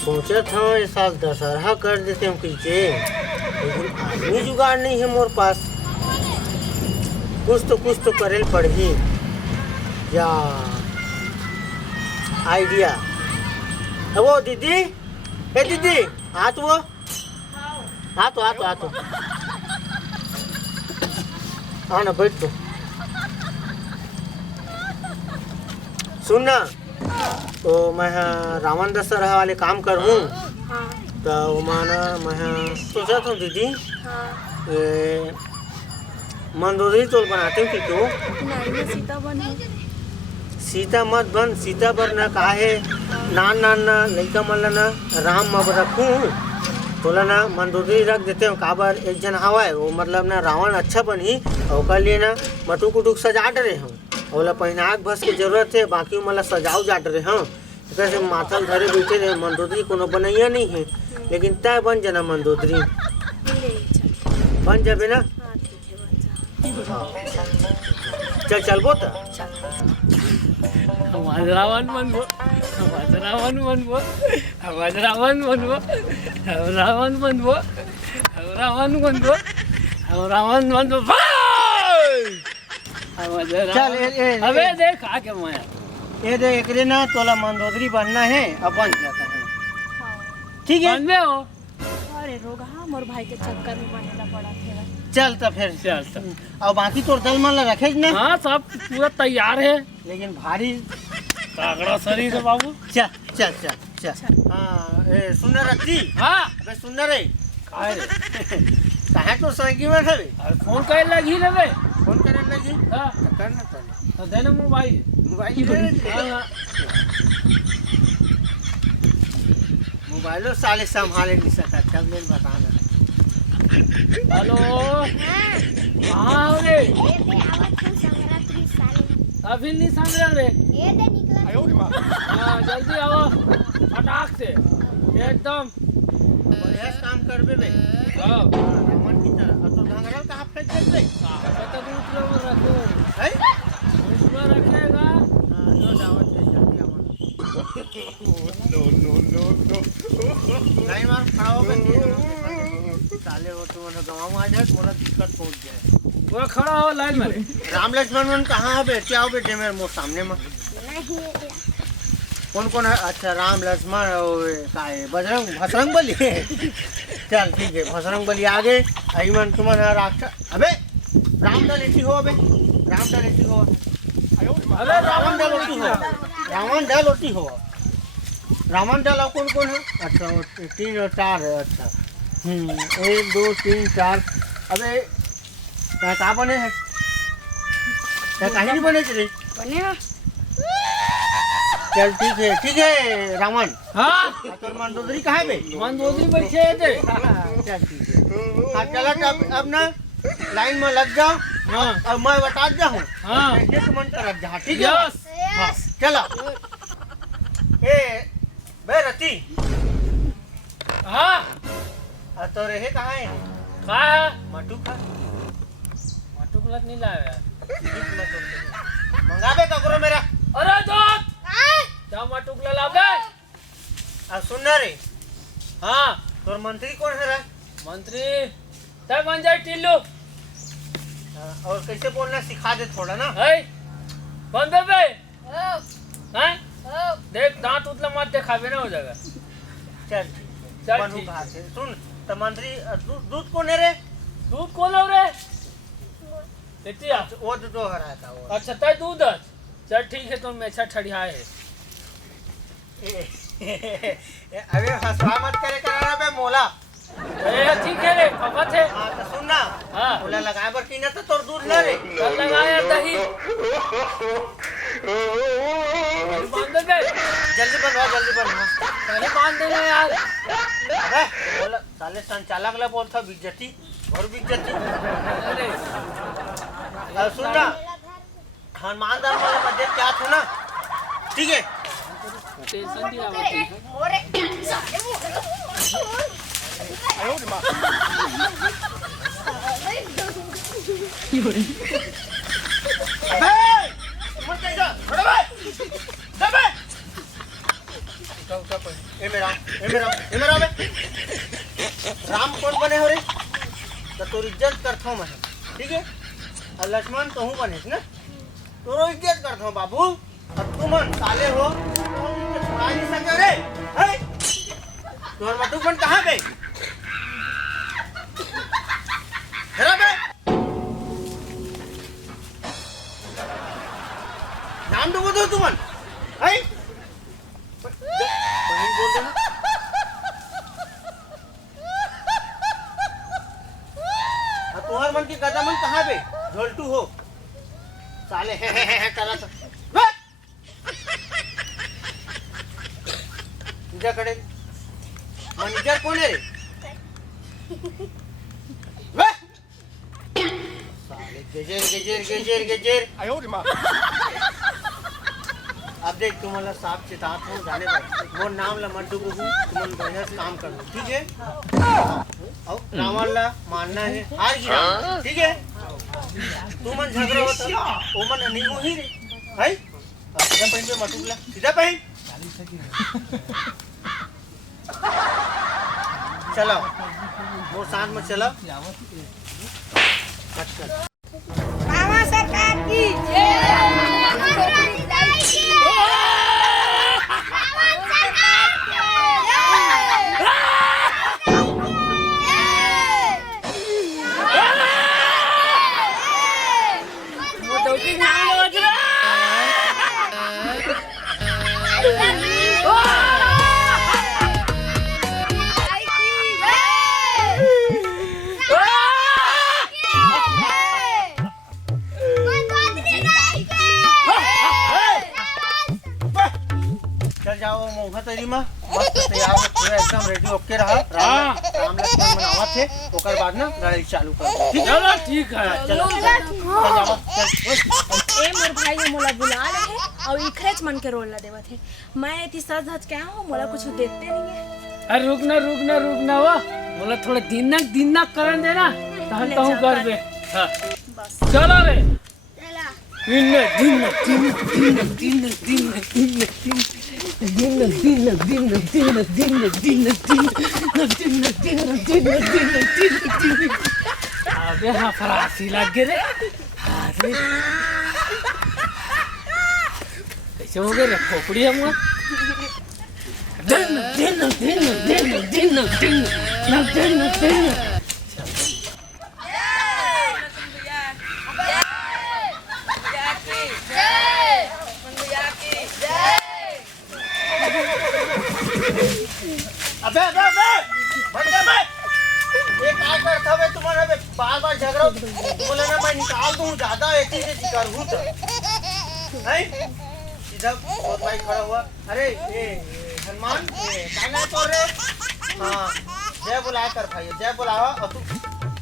सोचा था इस साल दशहरा कर देते हम पीछे, लेकिन आदमी जुगाड़ नहीं है मोर पास। कुछ तो करेल पड़ही या आइडिया। वो दीदी, ए दीदी आ तो हाँ ना बैठ तो। सुन ना, तो मैं रावण दशहरा वाले काम करूँ तो माना मैं सोचा था दीदी मंदोदरी तो बनाते कि क्यों नहीं सीता बन सीता मत बन, सीता पर ना काहे नान लड़का मन ना राम में रखूँ तोला ना मंदोदरी रख देते हो। काबर एक जन हवा है वो मतलब ना रावण अच्छा बनी और लिए ना मटुक उटुक सजा डरे हूँ और पहनाक भस की जरूरत है, बाकी मतलब सजाओ जाट रहे हाँ कैसे माथल धरे बैठे रहे। मंदोदरी कोनो बनैया नहीं है, लेकिन तय बन जाना मंदोदरी बन जाबे ना। चल चलबो तो रावण बनबो, रावण बनबो, रावण बनबो, रावण बनबो, रावण बनबो, रावण बनबो। चल अबे देख आके मैं ये दे एकरे ना तोला मंदोदरी बनना है, अब बन जाता है ठीक है। बनबे हो अरे रोगा मोर भाई के चक्कर में बनेला पड़ा फेरा। चल तो फिर चल तो। और बाकी तोर दल मन ला रखे ना। हाँ सब पूरा तैयार है, लेकिन भारी तगड़ा शरीर है बाबू। चल चल चल चल। हाँ सुंदर रखती हाँ अबे सुंदर है काय रे कहाँ तो साइकिल में था फोन करे लगी रे बे। फोन करने लगी हाँ तो करना चले तो देना मोबाइल। हाँ मोबाइलो साले संभाले नहीं सकता, तब ले बताना। हेलो कहाँ हो रे? अभी नहीं समझ रे। हाँ जल्दी आओ फटाक से एकदम बढ़िया काम कर बे। हाँ रावण की तरह तो लंगड़ा कहाँ फेंक दे पता दूसरे में रखो है दूसरा रखेगा। नो दावत ले जल्दी आवन नो नहीं मार खड़ा हो गए साले वो तो ना गांव में आ जाए मोला दिक्कत पहुंच जाए। वो खड़ा हो लाइन में। राम लक्ष्मण मन कहाँ हो बेटे? आओ बेटे मेरे मोर सामने में। कौन है? अच्छा राम लक्ष्मण और का है बजरंग बली। चल ठीक है बजरंग बली आगे आई मन तुमन राक्षस। अबे राम दल ऐसी हो, अबे राम दल ऐसी हो, अबे रावण दल होती हो, रावण दल होती हो। रावण दल कौन है? अच्छा 3 और 4 है। अच्छा 1 2 3 4। अबे कहाँ बने हैं? कहीं नहीं बने थे बने चल ठीक है रावण। हाँ तो मंदोदरी कहाँ बे? मंदोदरी बैठे थे। चल ठीक है हाँ चला अब ना लाइन में लग जाओ। हाँ अब मैं बता जाऊँ हाँ एक मन तरफ जा ठीक है। यस हाँ चला ए बे रति हाँ तो रहे कहाँ है? कहा है मटू खा टुकलत नहीं लाया मंगाबे का करो मेरा। अरे दोस्त जामा टुकला ला बे। अब सुन ना रे हाँ तोर मंत्री कौन है रे? मंत्री तय बन जाए टिल्लू। और कैसे बोलना सिखा दे थोड़ा ना। है बन बे बे हैं देख दांत उतला मत दिखावे ना हो जाएगा। चल चल बनू ठीक। कहाँ से सुन तो मंत्री दूध कौन है रे? दूध कौन हो रे? बेटिया वो तो हरा था वो। अच्छा तय दूध है। चल ठीक है तो मैं अच्छा ठड़िया है। अबे हंसवा मत करे करा बे मोला। ए ठीक है रे खपत है। हाँ तो सुन ना हाँ मोला लगाए बर की ना तो तोर दूध ना रे। कल लगाया दही बांध दे जल्दी बनवा पहले बांध देना यार। अबे मोला साले संचालक ला बोलता बिज्जती और बिज्जती। अरे सुन ना हनुमान दाल वाला मध्य क्या था ना ठीक है। टेंशन दिया मत। अबे मत जा बड़े भाई उठा पहले। ए मेरा राम कौन बने हो रे? तो तोर इज्जत करता हूँ मैं, ठीक है? और लक्ष्मण तो हूँ बने ना, तोरो इज्जत करता हूँ बाबू। अब तुम साले हो तो हम इनके छुड़ा नहीं सकते रे, है? तुम्हारे मटुकन कहाँ गए? नाम तो बोलो तुम, है? बहन बोल देना। तुम्हारे मन की कदम मन कहाँ पे? झोलटू हो साले, है करा तो तुझ्या कडे मॅनेजर कोण आहे रे? साले गेजेर अब देख तुम्हाला साफ चितात हो जाने पर वो नाम ला मत डूबू, तुम बढ़िया से काम करो, ठीक है? और रावणला मानना है, हार गया, ठीक है? तुम झगड़ा होता वो मन नहीं हो ही रे, है? सीधा पहन पे मटुकला, सीधा पहन। चलो वो साथ में चलो। मामा सरकार की जाओ मौका तरी में मस्त तैयार पूरा एकदम रेडी ओके रहा। राम लक्ष्मण बनावा थे ओकर बाद ना लड़ाई चालू कर। चलो ठीक है, चलो ए मोर भाई ने मोला बुला ले है और इखरेच मन के रोल ला देवत है। मैं इतनी सज धज के हो मोला कुछ देते नहीं है। अरे रुकना वो बोला थोड़ा दिन करन देना तहन तो कर दे। हां बस चलो रे अबे हाँ फरासी लग गए रे। कैसे हो गए रे खोपड़ी हम अबे ये काय करता बे तुम्हारा बे बार झगड़ा बोले ना मैं निकाल दूं ज्यादा ऐसी से शिकार हूं तो नहीं इधर बहुत भाई खड़ा हुआ। अरे ये हनुमान ये काना कर रहे? हां जय बुलाया कर भाई, जय बुलावा और तू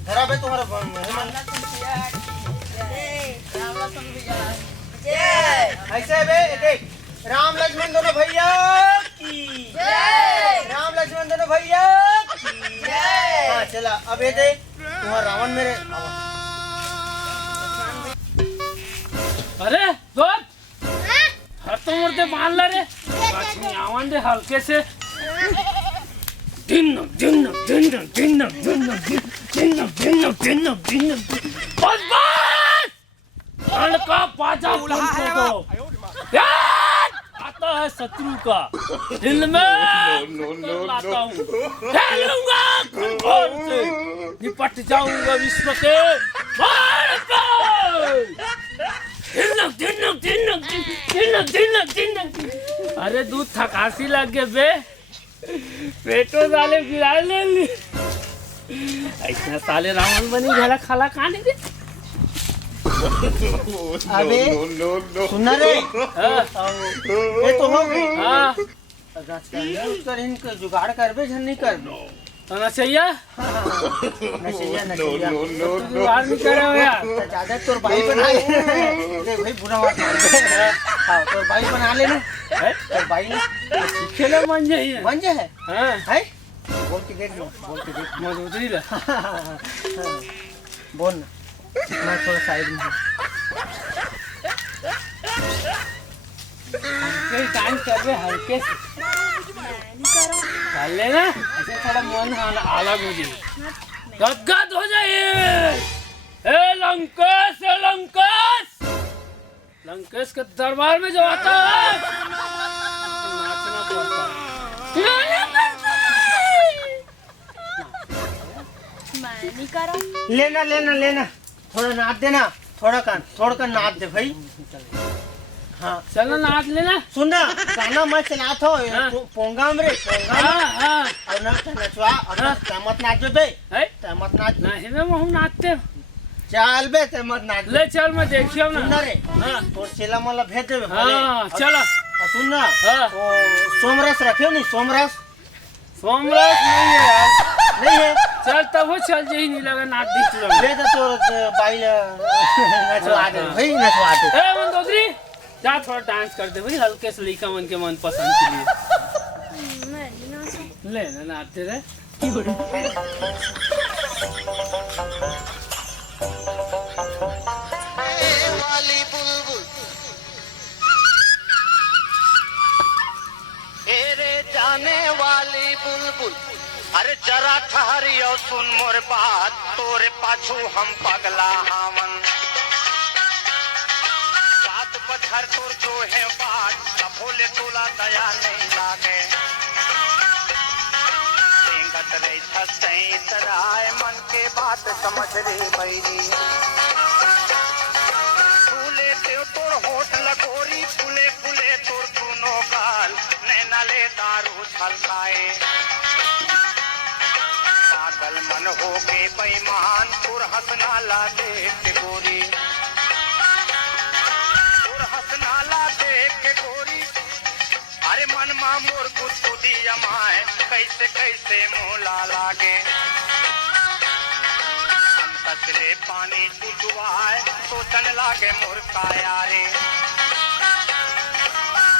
धरा बे तुम्हारा हनुमान ऐसे बे देख राम लक्ष्मण दोनों भैया की जय, राम लक्ष्मण दोनों भैया की जय। हाँ चला अब ये दे तुम्हारा रावण मेरे। अरे दोस्त हर तो मुर्दे बांध ला रे लक्ष्मी आवन दे हल्के से दिन बस रण का बाजा बुलंद को यार आता है शत्रु का दिल में लाता हूँ खेलूंगा खंडोर से निपट जाऊंगा विश्व के मार अरे दूध थकासी लग गए बे पेटो साले गिरा ले ली ऐसा साले रावण बनी घरा खाला खाने के। अबे सुना रे ये तो हो गई। हाँ कर इनका जुगाड़ करबे झन नहीं करबे नचैया नचैया जुगाड़ नहीं करे हो यार ज्यादा तोर भाई बना ले भाई बुरा बात मान ले। हाँ तोर भाई बना ले ना तोर भाई ने खेला मन जाइए बन जाए हाँ है बोल के देख लो बोल के देख मत उतरी ला बोल ना मैं थोड़ा साइड में हूँ। हल्के डांस कर रहे हल्के से मैं नहीं कर रहा हूँ। कर लेना ऐसे थोड़ा मन अलग हो जाए गदगद हो जाइए। ए लंकेश लंकेश के दरबार में जो आता है नाचना पड़ता है। मैं नहीं कर रहा हूँ। लेना लेना लेना थोड़ा नाच देना थोड़ा का नाच दे भाई। हाँ चलो नाच लेना। सुन ना गाना मैं चलाता हाँ। हूँ पोंगा में हाँ और ना नचवा और ना तमत नाचो बे है तमत नाच नहीं बे हम नाचते चल बे तमत नाच ले चल मैं देखियो सुन ना। ना रे हाँ तो चेला मला भेज देबे हाँ चलो सुन ना हाँ। वो सोमरस रखियो नहीं सोमरस सोमराज नहीं है यार। नहीं है चल तब वो चल जे ही नहीं लगा नाच दिख लगा। ले तो बाइल नचवा दे भाई नचवा दे। ए मंदोदरी जा थोड़ा डांस कर दे भाई हल्के से लड़का मन के मन पसंद के लिए। मैं नहीं नाचूं। ले ना नाचते रहे। वाली बुलबुल रे जाने वाली बुलबुल अरे जरा ठहरियो सुन मोर बात तोरे पाछू हम पगला हावन सात बछर तोर जो है बात भोले तोला दया नहीं लागे सिंगत रे छसई तराय मन के बात समझ रे बैरी फूले ते तोर होठ लगोरी फूले फूले तोर सुनो गाल नैना ले दारू छलकाए पागल मन हो के बेईमान तोर हंसनाला देख के गोरी तोर हंसनाला देख के गोरी अरे मन मा मोर गुदगुदी अमाए कैसे कैसे मोला लागे कसरे पानी चुचुआए सोचन लागे मोर काया रे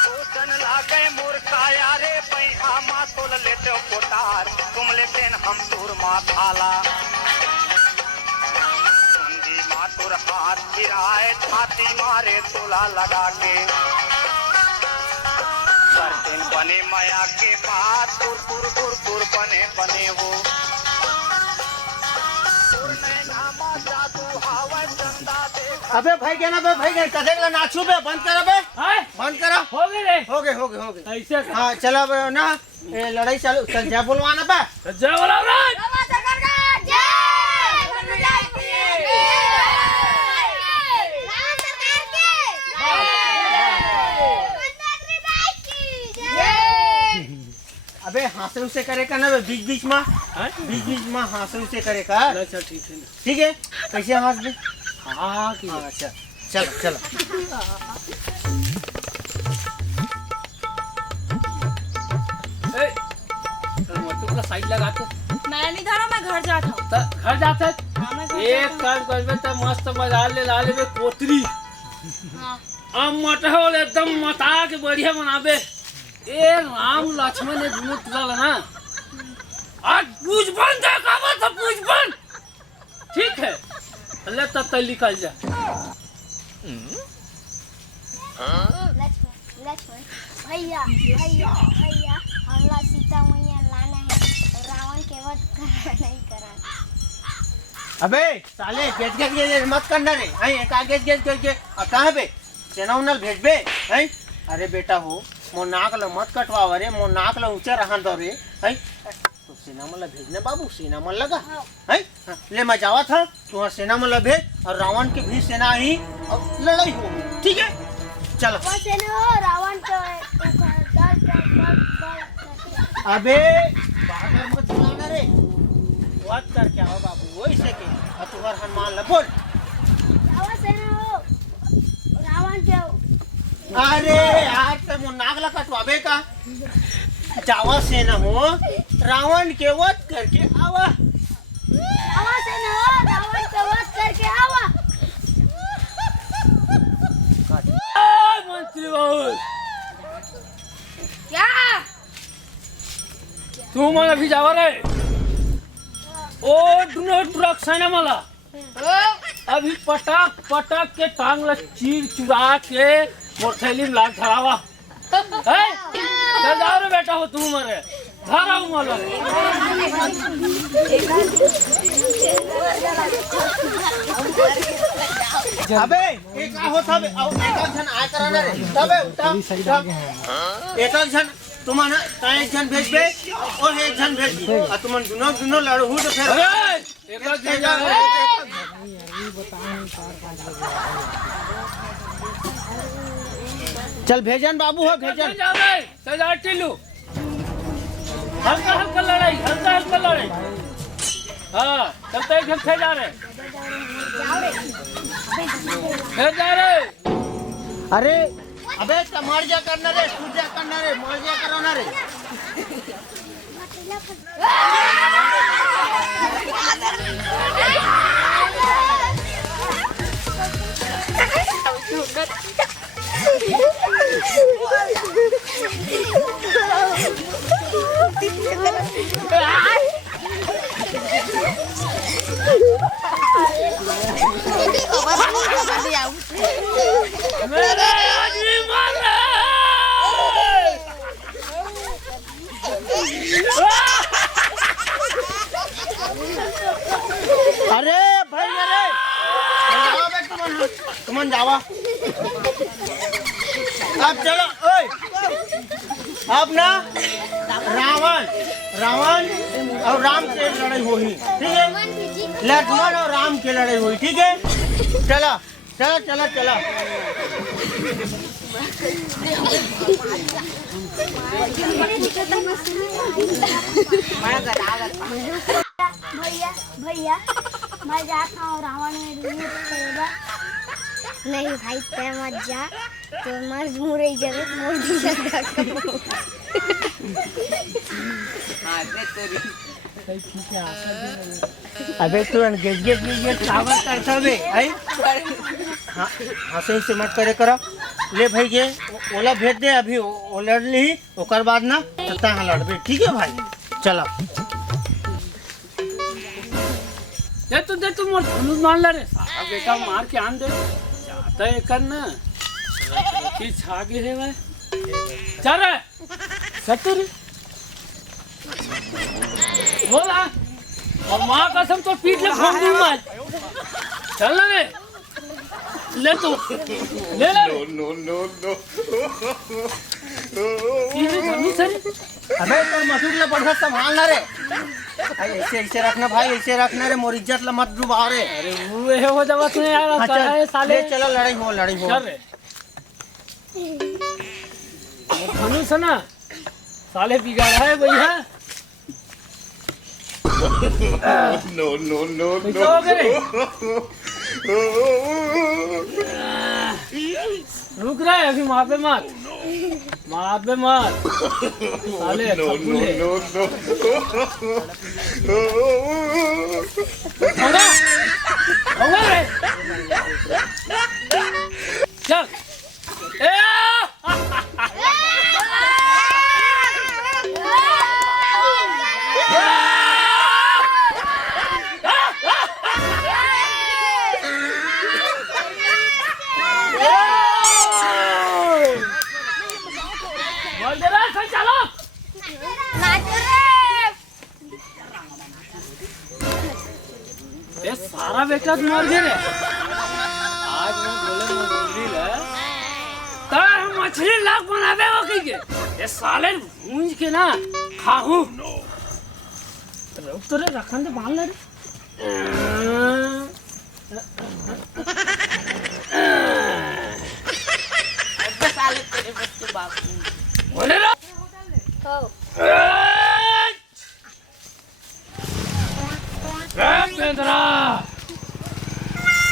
सोचन लागे मोर काया रे पैहा मा तोल लेते कोटार तुम लेते हम तोर मा थाला सुंदी मा तोर हाथ फिराए छाती मारे तोला लगा के करते बने माया के बाद तुर तुर तुर तुर बने बने वो अबे भाई क्या ना बे भाई क्या कदेला नाचू बे बंद करो बे हाय बंद करो हो गए रे हो गए ऐसे कर। हाँ चलो बे ना ये लड़ाई चालू चल जा बोलवाना बे जय बोला राज। बाबा सरकार का जय हनुमान की राम सरकार की जय अबे हासिल से करे का ना बे बीच बीच में हासिल से करे का अच्छा ठीक है ठीक है कैसे हाथ दे हाँ की अच्छा चलो चलो ए मोटू का साइड लगा के मैं नहीं धरा, मैं घर जाता हूँ। तो घर जाते हाँ, मैं घर एक जाता काम करबे तो मस्त मजा ले ला लेबे कोतरी हूँ। हाँ, अब मटहोल एकदम मता के बढ़िया बनाबे ए राम लक्ष्मण ने दोनों तुरल ना आज पूछ बन जा काबा तो पूछ बन ठीक है ले तब तक निकल जा लक्ष्मण भैया भैया भैया हमला सीता मैया लाना है रावण के वध नहीं करा। अबे साले गेज मत करना रे हैं का गेज करके और कहां बे सेना उनल भेजबे हैं अरे बेटा हो मो नाक ल मत कटवाव रे मो नाक ल ऊंचा रहन दो रे हैं तो सेना मन ल भेजने बाबू सेना मन लगा हैं ले मैं जावा था तू सेना मन ल भेज और रावण के भी सेना ही अब लड़ाई हो ठीक है चलो वो सेना रावण को अबे बागर मत चलाना रे बात कर क्या हो बाबू वही से के और तुम्हार हनुमान ल बोल वो सेना रावण के अरे आज तो मो नाक ला कटवाबे का जावा से न हो रावण के वध करके आवा आवा सेना रावण के वध करके आवा। मंत्री बाबू क्या? तू मला भी जावा रे ओ डुनो ट्रक सेना मला अभी पटाक पटाक के टांग ला चीर चुरा के मोर थैली में लाग धरावा है चल जाओ रे बेटा हो तू मरे धारा हूँ मालो अबे एक होत हबे और एक जन आय कराना रे तबे उठा एक जन तुमन एक जन भेजबे और एक जन भेजबी आ तुमन दुनो लड़हु तो फिर अरे एक जन जा रे चल भेजन बाबू हो भेजन जा रे चल जा टिल्लू हल्का हल्का लड़ाई हाँ चलते हैं घर जा रहे अरे अबे मर जा करना रे सूझ जा करना रे मर जा करना रे मेरे आदमी मर अरे भाई अरे तुमन जावा अब चलो ओए अब ना रावण और राम की लड़ाई हुई ठीक है लक्ष्मण और राम की लड़ाई हुई ठीक है चला चला चला चला भैया भैया मैं जाता हूँ रावण में रिलीज करेगा नहीं भाई तय मत जा तो मर मुरे जगह मोर दी जगह अबे तू गेट टावर करता बे आई हंसे से मत करे करो ले भाई ये ओला भेज दे अभी ओ लड़ ली ओकर बाद ना तता हां लड़बे ठीक है भाई चला दे तू मोर धनुष मान ले रे सारा बेटा मार के आन दे जाता है करना की छागे है भाई चल रे सतुर बोला और माँ कसम तो पीठ ले फोड़ दूँ मैं चल रे ले तू ले नो ये धनुष है अबे तो मसूर ले बढ़िया संभालना रे भाई ऐसे रखना भाई ऐसे रखना रे मोर इज्जत ला मत डुबाओ रे अरे वो है हो जब उसने यार चल साले चलो लड़ाई हो चल रे धनुष है ना साले बिगाड़ा है भैया no कैसा हो गए रुक रहा है अभी वहाँ पे मत साले होगा रे चल ये सारा बेटा मर गए रे आज मैं बोले मंदिर है तो हम मछली लाख बनावे हो के ये साले भूंज के ना खाऊं तो रे रखन दे बांध ले रे साले तेरे बच्चे बाप बोले रे पेंद्रा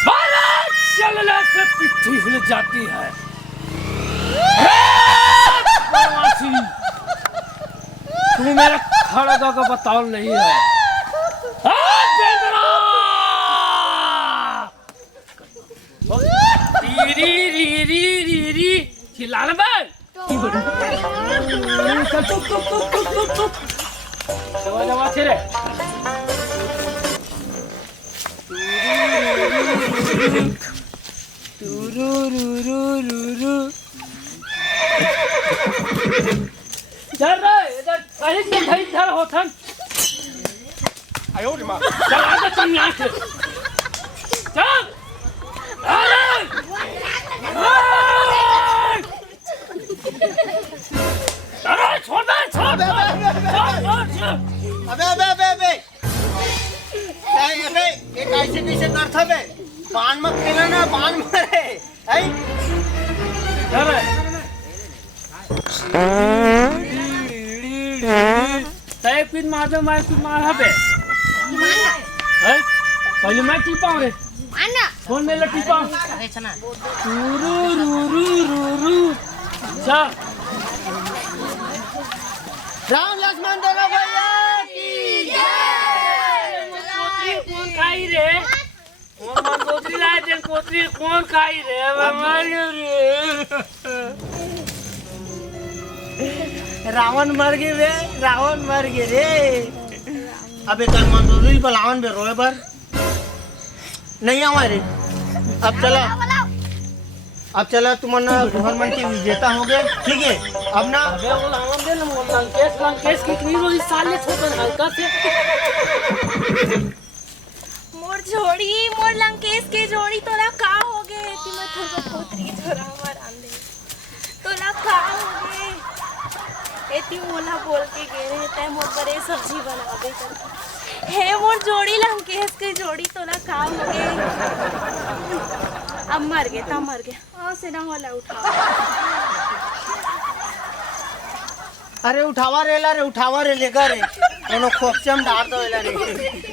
भारत चलने से पिट्ठी हिल जाती है तू मेरा खड़ा का बताओ नहीं है पेंद्रा री री री री री चिल्लाना बे चुप जवा तेरे चल रे इधर कहीं से कहीं इधर होथन चल आगे चल यहाँ से चल अरे अरे छोड़ दे छोड़ अबे ये कैसे करता बे बाण मत खेला ना बाण मारे आई अरे तय पिन मार दे मैं पिन मार हबे हैं पहले मैं टिपाऊं रे फोन में लटी पाऊं रू रू रू रू रू चल राम लक्ष्मण दोनों भैया की कौन खाई रे कौन मंदोदरी लाए थे पोतरी कौन खाई रे रावण मर गए रे रावण मर गए रे अबे कल मंदोदरी पर रावण बे रोए बर नहीं आवा रे अब चला तुम्हारा गवर्नमेंट के विजेता हो गए ठीक है अब ना अबे वो लावन दे ना लंकेश की क्रीम रोज साले छोड़ हल्का से मोर लंकेश के जोड़ी तोरा का हो गए ती मैं थोड़ा पोतरी छोरा हमार आंदे तोरा का हो गए एती मोला बोल के गए रे तै मोर बड़े सब्जी बनावे कर हे मोर जोड़ी लंकेश के जोड़ी तोरा का हो गए अब मर गए से ना वाला उठा अरे उठावा रे लेकर कोनो खोपचे हम डाल दो रे